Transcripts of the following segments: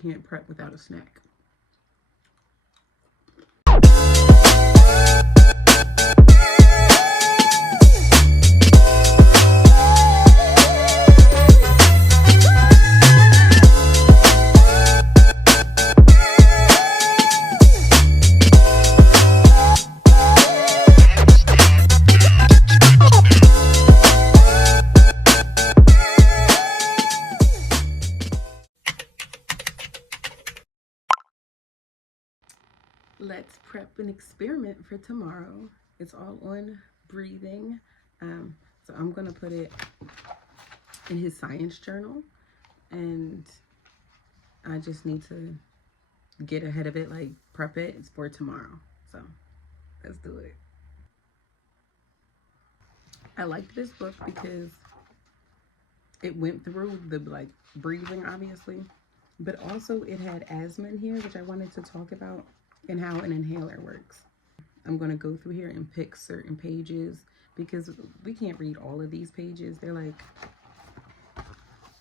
can't prep without a snack. Let's prep an experiment for tomorrow. It's all on breathing. So I'm gonna put it in his science journal, and I just need to get ahead of it, like prep it. It's for tomorrow. So let's do it. I liked this book because it went through the like breathing, obviously, but also it had asthma in here, which I wanted to talk about, and how an inhaler works. I'm going to go through here and pick certain pages because we can't read all of these pages. They're like,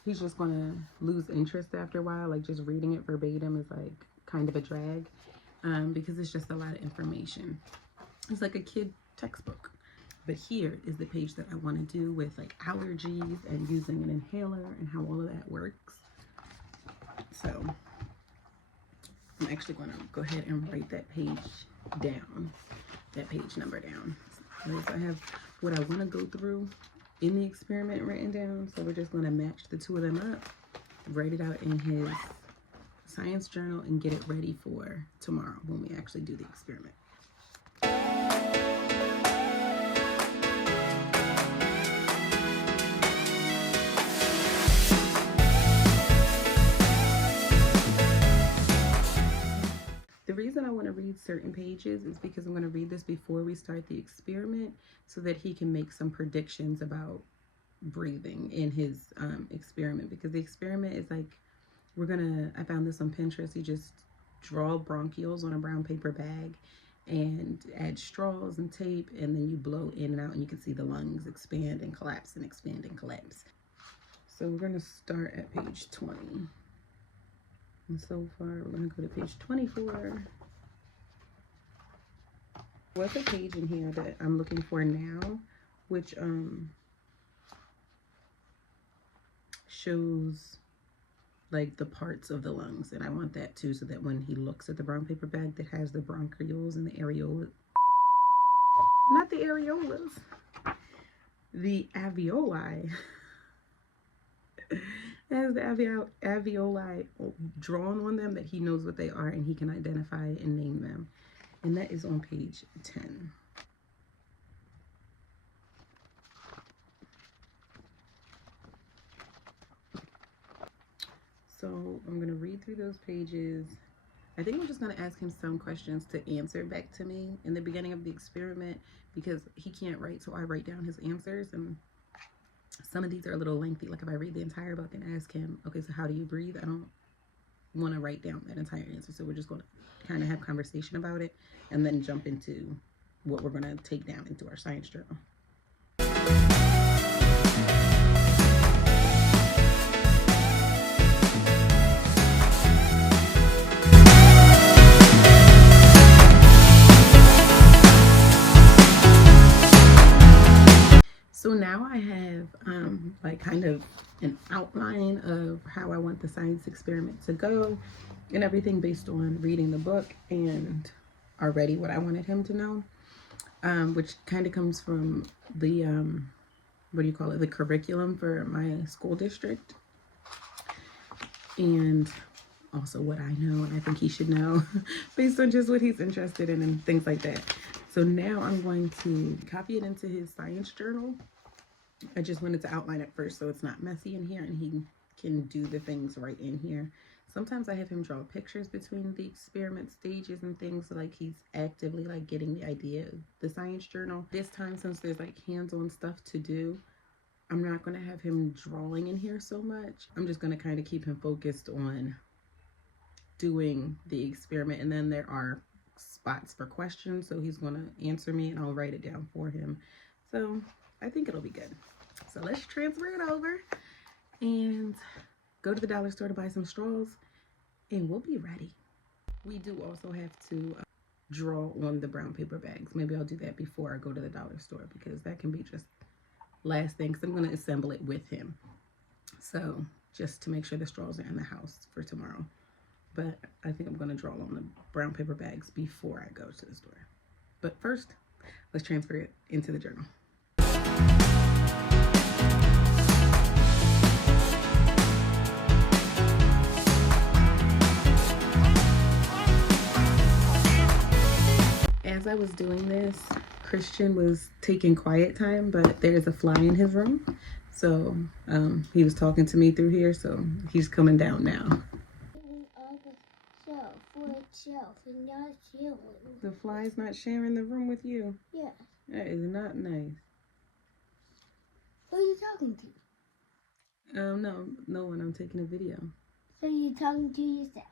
he's just going to lose interest after a while. Like just reading it verbatim is like kind of a drag because it's just a lot of information. It's like a kid textbook. But here is the page that I want to do with like allergies and using an inhaler and how all of that works. So I'm actually going to go ahead and write that page down, that page number down. So I have what I want to go through in the experiment written down. So we're just going to match the two of them up, write it out in his science journal, and get it ready for tomorrow when we actually do the experiment. The reason I want to read certain pages is because I'm going to read this before we start the experiment so that he can make some predictions about breathing in his experiment, because the experiment is like, I found this on Pinterest. You just draw bronchioles on a brown paper bag and add straws and tape, and then you blow in and out, and you can see the lungs expand and collapse and expand and collapse. So we're going to start at page 20. And so far, we're going to go to page 24. What's a page in here that I'm looking for now, which shows like the parts of the lungs, and I want that too, so that when he looks at the brown paper bag that has the bronchioles and the areolas, not the areolas, the alveoli. It has the alveoli drawn on them, that he knows what they are and he can identify and name them. And that is on page 10. So I'm going to read through those pages. I think I'm just going to ask him some questions to answer back to me in the beginning of the experiment, because he can't write, so I write down his answers, and some of these are a little lengthy. Like if I read the entire book and ask him, okay, so how do you breathe? I don't want to write down that entire answer. So we're just going to kind of have conversation about it and then jump into what we're going to take down into our science journal. So now I have like kind of an outline of how I want the science experiment to go and everything based on reading the book and already what I wanted him to know, which kind of comes from the, the curriculum for my school district, and also what I know and I think he should know based on just what he's interested in and things like that. So now I'm going to copy it into his science journal. I just wanted to outline it first so it's not messy in here and he can do the things right in here. Sometimes I have him draw pictures between the experiment stages and things, so like he's actively like getting the idea of the science journal. This time, since there's like hands-on stuff to do, I'm not going to have him drawing in here so much. I'm just going to kind of keep him focused on doing the experiment, and then there are spots for questions, so he's going to answer me and I'll write it down for him. So I think it'll be good. So let's transfer it over and go to the dollar store to buy some straws and we'll be ready. We do also have to draw on the brown paper bags. Maybe I'll do that before I go to the dollar store, because that can be just last thing, because I'm going to assemble it with him. So just to make sure the straws are in the house for tomorrow. But I think I'm going to draw on the brown paper bags before I go to the store. But first, let's transfer it into the journal. As I was doing this, Christian was taking quiet time, but there's a fly in his room. So he was talking to me through here, so he's coming down now. The fly's not sharing the room with you? Yeah. That is not nice. Who are you talking to? No one. I'm taking a video. So you're talking to yourself?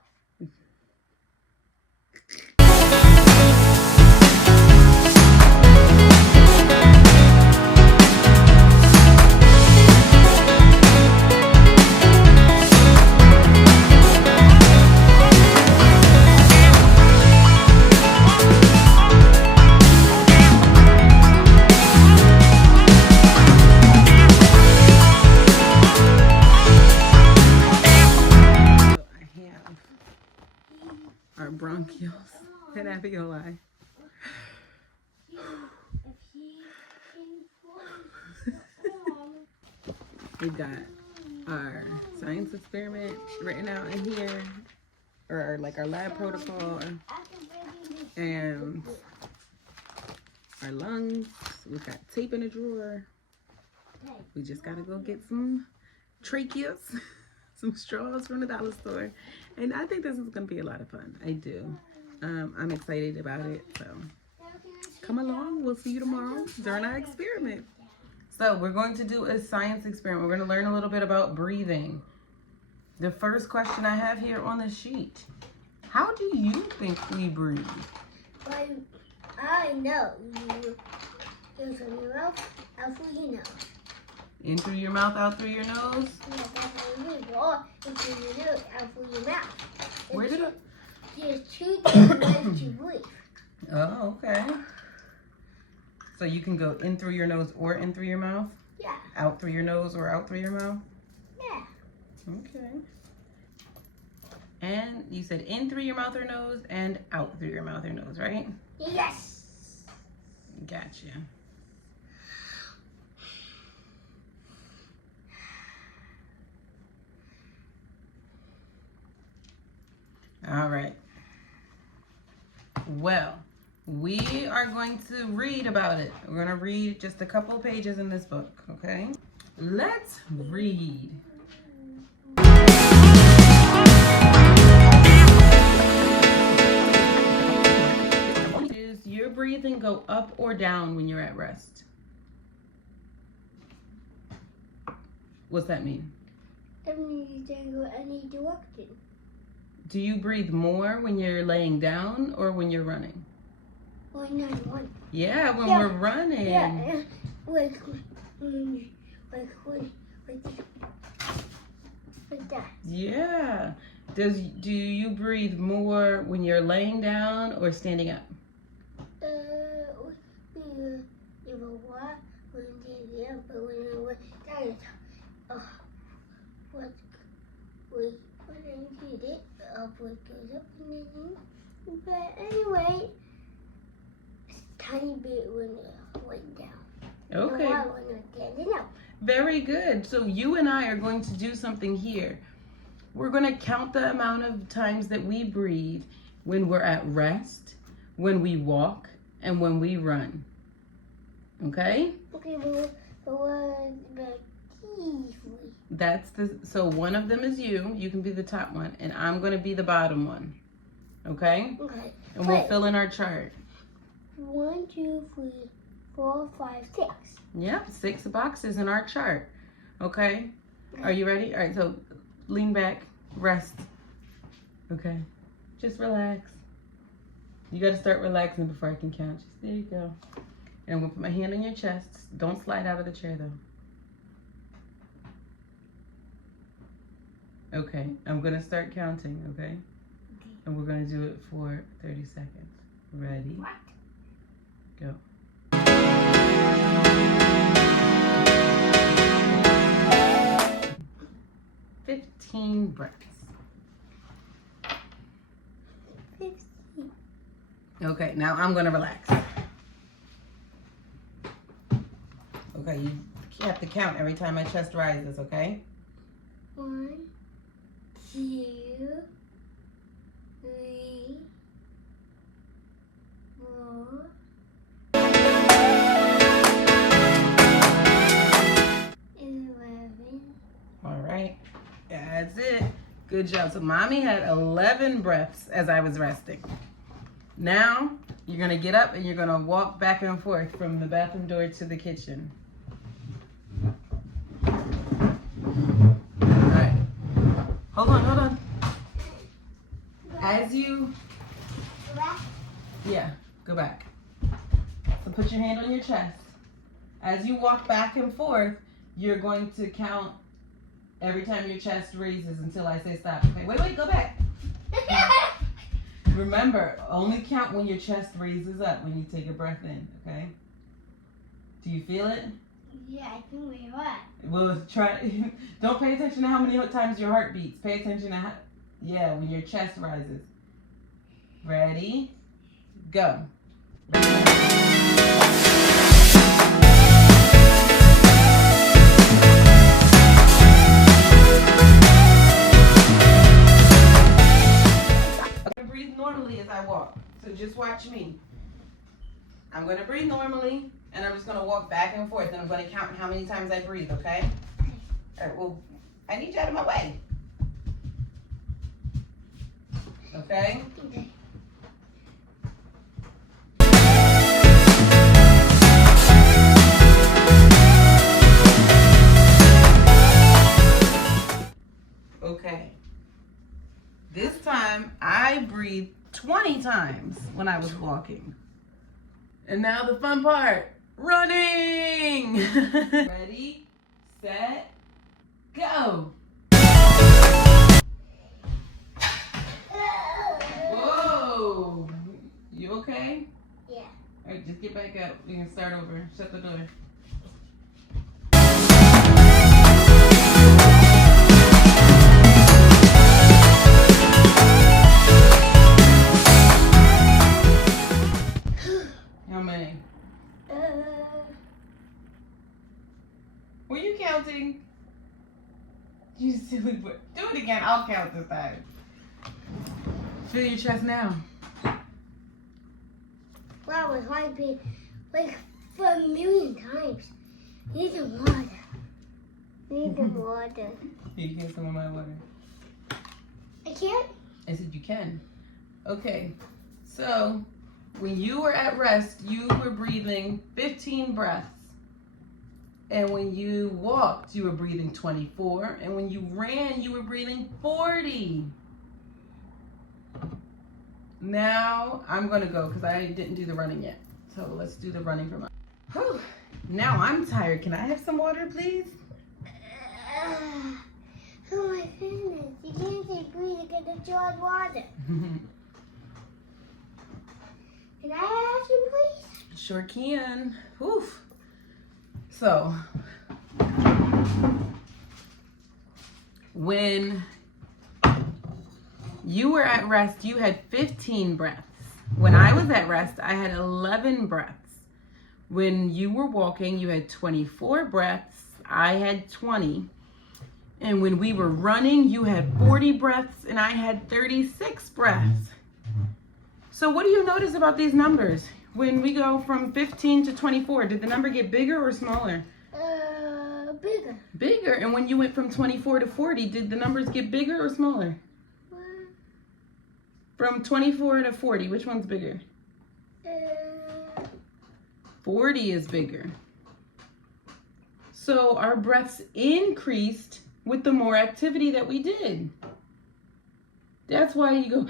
Our bronchioles and alveoli. We got our science experiment written out in here, or like our lab protocol, and our lungs. We got tape in a drawer. We just gotta go get some tracheas, some straws from the dollar store. And I think this is gonna be a lot of fun. I do. I'm excited about it. So come along. We'll see you tomorrow during our experiment. So we're going to do a science experiment. We're gonna learn a little bit about breathing. The first question I have here on the sheet: how do you think we breathe? Well, I know you in through your mouth, out through your nose. In through your mouth, out through your nose? Yeah, that's how you breathe. Or in through your nose, out through your mouth. Where did it? There's two different ways to breathe. Oh, okay. So you can go in through your nose or in through your mouth? Yeah. Out through your nose or out through your mouth? Yeah. Okay. And you said in through your mouth or nose and out through your mouth or nose, right? Yes. Gotcha. All right. Well, we are going to read about it. We're going to read just a couple pages in this book, okay? Let's read. Does your breathing go up or down when you're at rest? What's that mean? That means you don't go any direction. Do you breathe more when you're laying down or when you're running? When I'm running. Yeah, when we're running. Yeah, like that. Yeah. Do you breathe more when you're laying down or standing up? But anyway, it's tiny bit when I went down. Okay. When I'm standing up. Very good. So you and I are going to do something here. We're going to count the amount of times that we breathe when we're at rest, when we walk, and when we run. Okay? Okay, but so one of them is you. You can be the top one, and I'm going to be the bottom one. Okay? Okay. And we'll fill in our chart. 1, 2, 3, 4, 5, 6. Yep, 6 boxes in our chart. Okay? Are you ready? All right, so lean back, rest. Okay? Just relax. You got to start relaxing before I can count. Just there you go. And I'm going to put my hand on your chest. Don't slide out of the chair, though. Okay, I'm gonna start counting, okay? And we're gonna do it for 30 seconds. Ready? What? Go. 15 breaths. 15. Okay, now I'm gonna relax. Okay, you have to count every time my chest rises, okay? 1, 2, 3, 4. 11. All right, that's it. Good job. So mommy had 11 breaths as I was resting. Now you're gonna get up and you're gonna walk back and forth from the bathroom door to the kitchen. All right. Hold on. As you, yeah, go back. So put your hand on your chest. As you walk back and forth, you're going to count every time your chest raises until I say stop. Okay, wait, go back. Remember, only count when your chest raises up when you take a breath in, okay? Do you feel it? Yeah, I think we're right. Well, try. Don't pay attention to how many times your heart beats. Pay attention to how, when your chest rises. Ready? Go. Normally as I walk. So just watch me. I'm going to breathe normally and I'm just going to walk back and forth and I'm going to count how many times I breathe, okay? All right, well, I need you out of my way. Okay? Okay. Okay. This time I breathed 20 times when I was walking. And now the fun part, running. Ready, set, go. Whoa, you okay? Yeah. All right, just get back up. We can start over. Shut the door. How many? Were you counting? You silly boy. Do it again. I'll count this time. Feel your chest now. Wow, it's like for a million times. Need some water. Need the water. You can get some of my water. I can't? I said you can. Okay. So, when you were at rest, you were breathing 15 breaths. And when you walked, you were breathing 24. And when you ran, you were breathing 40. Now, I'm going to go because I didn't do the running yet. So, let's do the running for my... Whew. Now, I'm tired. Can I have some water, please? Oh my goodness. You can't say breathe to get the jar water. Can I have some, please? Sure can. Oof. So, when you were at rest, you had 15 breaths. When I was at rest, I had 11 breaths. When you were walking, you had 24 breaths. I had 20. And when we were running, you had 40 breaths and I had 36 breaths. So what do you notice about these numbers? When we go from 15 to 24, did the number get bigger or smaller? Bigger. Bigger. And when you went from 24 to 40, did the numbers get bigger or smaller? What? From 24 to 40, which one's bigger? 40 is bigger. So our breaths increased with the more activity that we did. That's why you go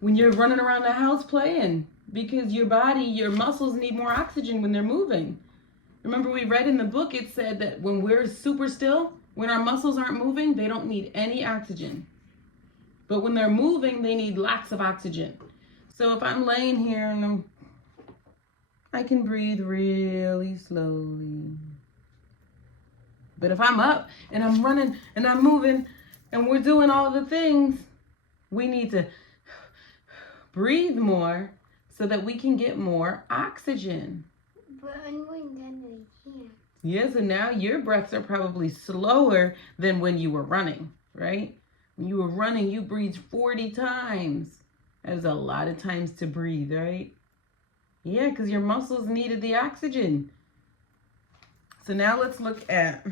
when you're running around the house playing, because your body, your muscles need more oxygen when they're moving. Remember we read in the book, it said that when we're super still, When our muscles aren't moving, they don't need any oxygen. But when they're moving, they need lots of oxygen. So if I'm laying here and I can breathe really slowly. But if I'm up and I'm running and I'm moving and we're doing all the things, we need to breathe more so that we can get more oxygen. But I'm going down here. Yes, and now your breaths are probably slower than when you were running, right? When you were running, you breathed 40 times. That was a lot of times to breathe, right? Yeah, because your muscles needed the oxygen. So now let's look at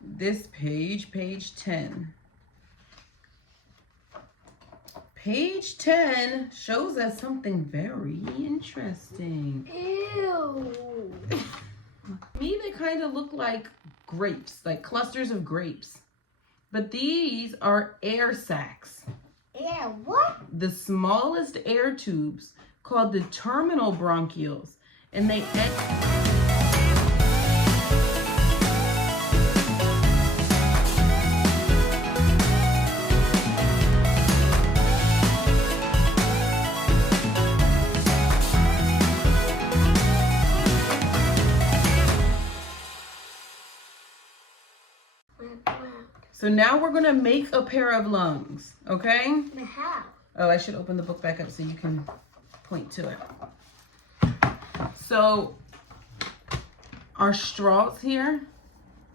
this page, page 10. Page 10 shows us something very interesting. Ew. To me, they kind of look like grapes, like clusters of grapes. But these are air sacs. Yeah, what? The smallest air tubes called the terminal bronchioles. And they So now we're gonna make a pair of lungs, okay? But how? Oh, I should open the book back up so you can point to it. So our straws here,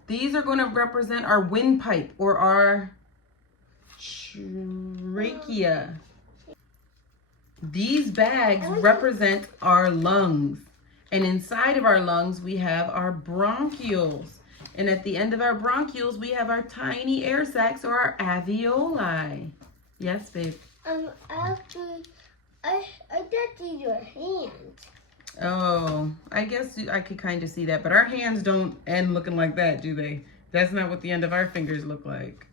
these are gonna represent our windpipe or our trachea. These bags represent our lungs. And inside of our lungs, we have our bronchioles. And at the end of our bronchioles, we have our tiny air sacs or our alveoli. Yes, babe? Actually, I did see your hands. Oh, I guess I could kind of see that. But our hands don't end looking like that, do they? That's not what the end of our fingers look like.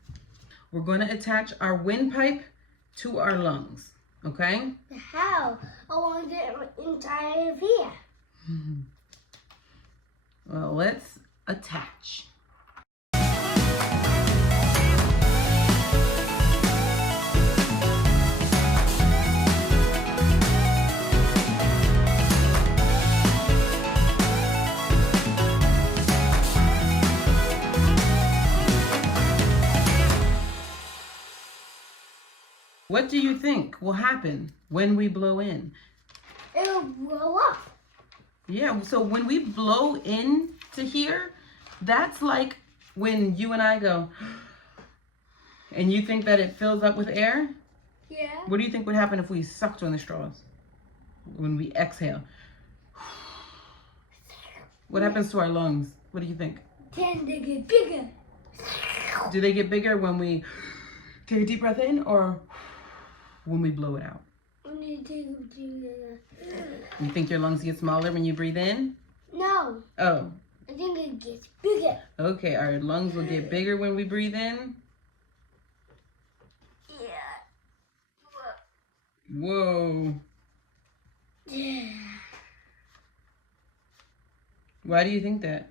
We're going to attach our windpipe to our lungs, okay? But how? I want to get inside of here. Well, let's attach. What do you think will happen when we blow in? It'll blow up. Yeah, so when we blow in to here, that's like when you and I go, and you think that it fills up with air? Yeah. What do you think would happen if we sucked on the straws? When we exhale? What happens to our lungs? What do you think? Then they get bigger. Do they get bigger when we take a deep breath in or when we blow it out? When they take a bigger. You think your lungs get smaller when you breathe in? No. Oh, I think it gets bigger. okay. Our lungs will get bigger when we breathe in? Yeah. Whoa. Yeah. Why do you think that?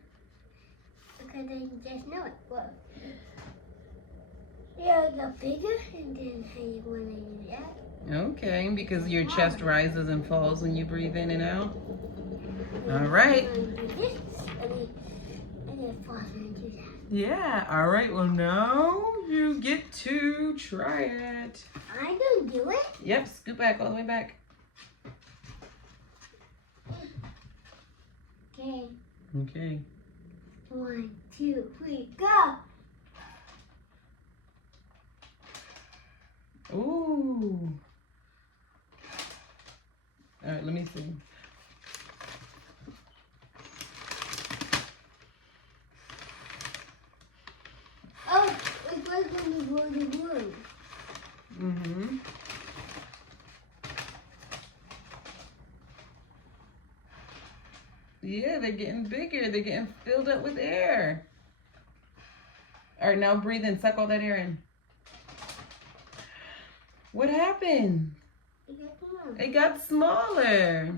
Because I just know it. Well, yeah, it got bigger, and then I want to do that. Okay, because your chest rises and falls when you breathe in and out. All right. I want to do this, and then fall and do that. Yeah, all right. Well, now you get to try it. I don't do it. Yep, scoot back all the way back. Okay. Okay. 1, 2, 3, go. Ooh. All right, let me see. Oh, it's like when you blow the balloon. Mm-hmm. Yeah, they're getting bigger. They're getting filled up with air. All right, now breathe in. Suck all that air in. What happened? It got smaller. It got smaller.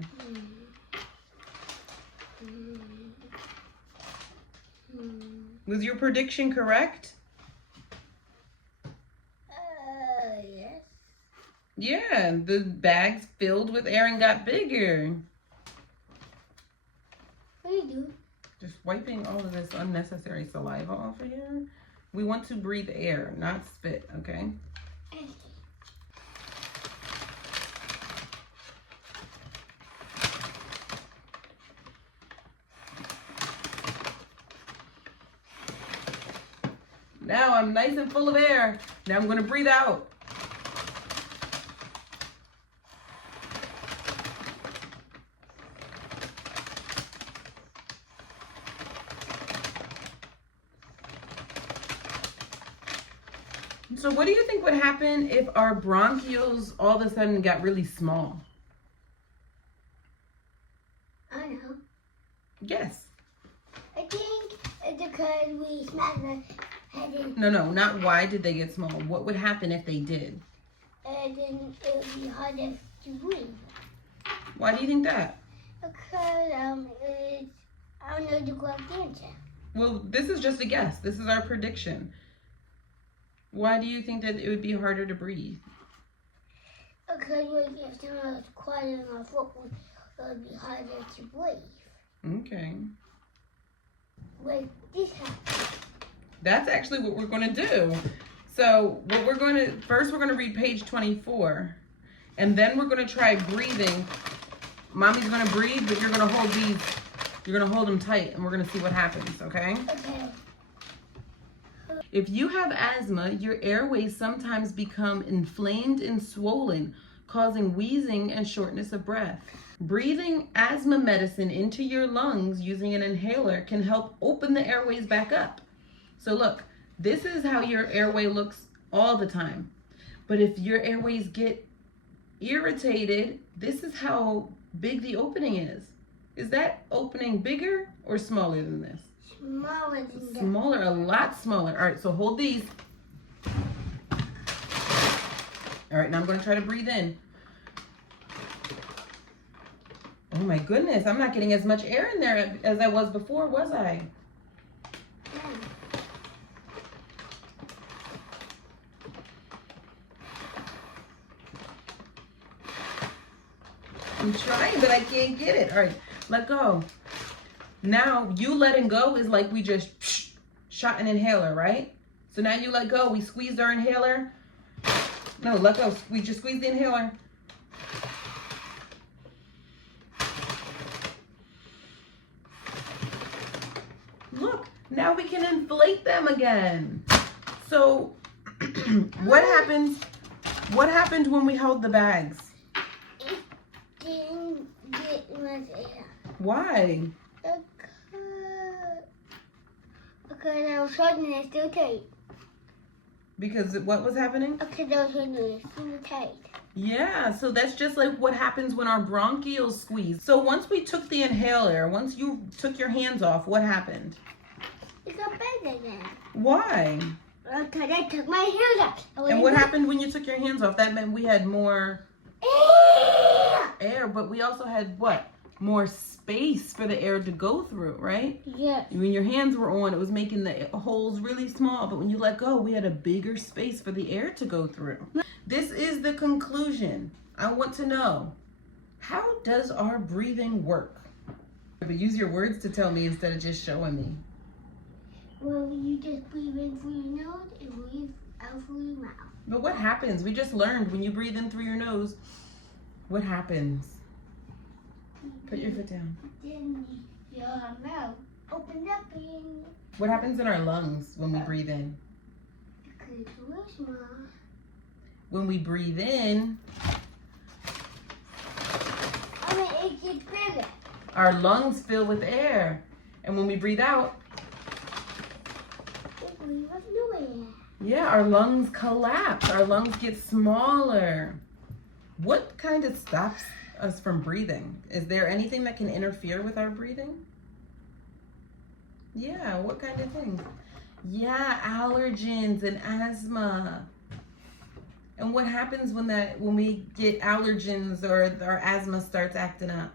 Mm. Mm. Mm. Was your prediction correct? Yes. Yeah, the bags filled with air and got bigger. What do you do? Just wiping all of this unnecessary saliva off of here. We want to breathe air, not spit, okay? Okay. Now I'm nice and full of air. Now I'm gonna breathe out. So what do you think would happen if our bronchioles all of a sudden got really small? I know. Yes. I think it's because we smacked our head in, No, not why did they get small. What would happen if they did? and then it would be harder to breathe. Why do you think that? Because it's, I don't know the correct answer. Well, this is just a guess. This is our prediction. Why do you think that it would be harder to breathe? Because when we get someone quiet in our throat, it would be harder to breathe. Okay. Like this happens. That's actually what we're going to do. So what we're going to, first we're going to read page 24. And then we're going to try breathing. Mommy's going to breathe, but you're going to hold these, you're going to hold them tight, and we're going to see what happens, okay? Okay. If you have asthma, your airways sometimes become inflamed and swollen, causing wheezing and shortness of breath. Breathing asthma medicine into your lungs using an inhaler can help open the airways back up. So look, this is how your airway looks all the time. But if your airways get irritated, this is how big the opening is. Is that opening bigger or smaller than this? Smaller than that. Smaller, a lot smaller. All right, so hold these. All right, now I'm going to try to breathe in. Oh my goodness, I'm not getting as much air in there as I was before, was I? Yeah. I'm trying, but I can't get it. All right, let go. Now, you letting go is like we just shot an inhaler, right? So now you let go. We squeezed our inhaler. No, let go. We just squeezed the inhaler. Look, now we can inflate them again. So, what happened when we held the bags? It didn't get much air. Why? Because I was holding it still tight. Because what was happening? Because I was holding it still tight. Yeah, so that's just like what happens when our bronchioles squeeze. So once we took the inhaler, once you took your hands off, what happened? It got better again. Why? Because I took my hands off. And what happened when you took your hands off? That meant we had more air, but we also had what? More space for the air to go through, right? Yes. When your hands were on, it was making the holes really small, but when you let go, we had a bigger space for the air to go through. This is the conclusion. I want to know, how does our breathing work? But use your words to tell me instead of just showing me. Well, you just breathe in through your nose and breathe out through your mouth. But what happens? We just learned when you breathe in through your nose, what happens? Put your foot down. Then your mouth opens up and What happens in our lungs when we breathe in? it's real small. When we breathe in, I mean, it gets bigger. our lungs fill with air. And when we breathe out, It breathes with no air. yeah, our lungs collapse. Our lungs get smaller. What kind of stops us from breathing? Is there anything that can interfere with our breathing? Yeah, what kind of things? Yeah, allergens and asthma. And what happens when we get allergens or our asthma starts acting up?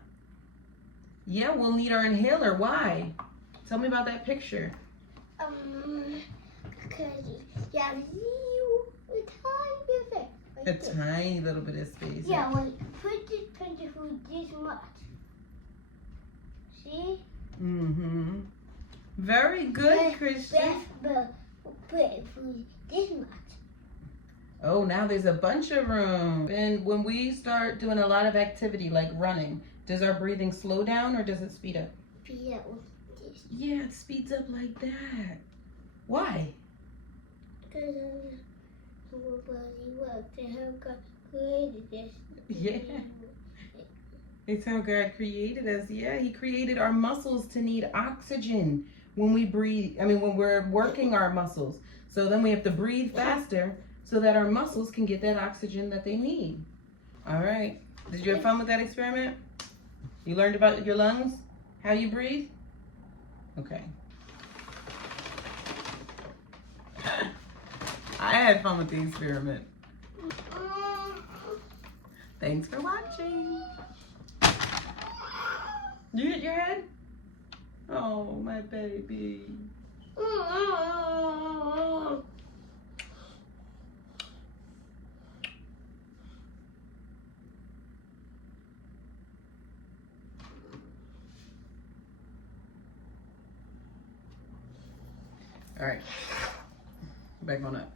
Yeah, we'll need our inhaler. Why? Tell me about that picture. Because yeah, you a tiny bit. A tiny little bit of space. Yeah, well, put this pencil through this much. See? Mm-hmm. Very good, Christian. But put it through this much. Oh, now there's a bunch of room. And when we start doing a lot of activity like running, does our breathing slow down or does it speed up? Speed up with this. Yeah, it speeds up like that. Why? Because God created this. Yeah. It's how God created us. Yeah, He created our muscles to need oxygen when we breathe. I mean, when we're working our muscles. So then we have to breathe faster so that our muscles can get that oxygen that they need. All right. Did you have fun with that experiment? You learned about your lungs? How you breathe? Okay. I had fun with the experiment. Thanks for watching. You hit your head? Oh, my baby. All right. Back on up.